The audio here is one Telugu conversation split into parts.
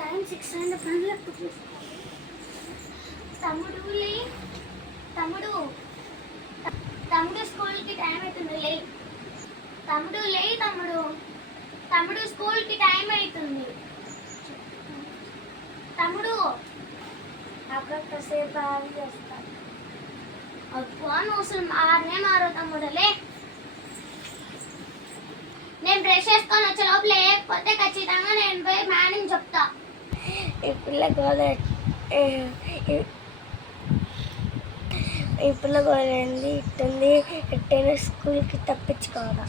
టైం 6 అయింది. పనులు ఎప్పుడు తమ్ముడు లే, తమ్ముడు తమ్ముడు స్కూల్కి టైం అవుతుంది. లే తమ్ముడు, లే తమ్ముడు, తమ్ముడు స్కూల్కి టైం అవుతుంది. తమ్ముడు కాసేపు ఆగి చేస్తాను. అబ్బా నువ్వు అసలు మారనే మారో తమ్ముడు. లే నేను బ్రష్ చేసుకొని వచ్చే లోపు లేకపోతే ఖచ్చితంగా నేను పోయి మేడం చెప్తా. ఈ పిల్ల గోలేంది ఇట్టుంది, ఎట్టైనా స్కూల్కి తప్పించుకోవాలా.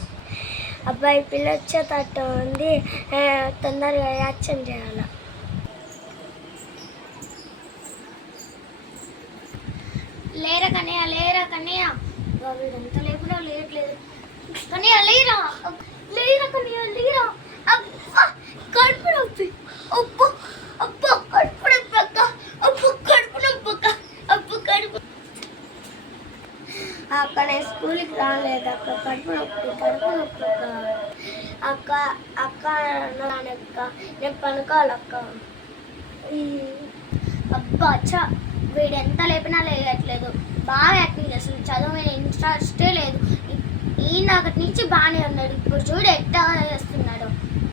అబ్బాయి పిల్ల వచ్చే తట్టు ఉంది, తొందరగా యాక్షన్ చేయాలి. లేరా కన్నయ్య, లేరా కన్నయ్య. వీడంతా లేకుండా లేట్లేదు. కన్నయ్య లేరా, లేరా కన్నయ్య, లేరా. అబ్బా కడుపు నొప్పి, అబ్బా అబ్బా కడుపు నొప్పి అక్క, అబ్బా కడుపు నొప్పి అక్క, అబ్బా కడుపు. అక్క నేను స్కూల్కి రాలేదు అక్క, కడుపు నొప్పి అక్క. అక్క నానక్క నేను పనుకోవాలక్క. అబ్బా అచ్చా వీడు ఎంత లేపినా లేయట్లేదు. బాగా యాక్టింగ్ చేస్తుంది, చదువు మీద ఇంట్రెస్టే లేదు. ఈ నాకటి నుంచి బాగానే ఉన్నాడు, ఇప్పుడు చూడు ఎట్టా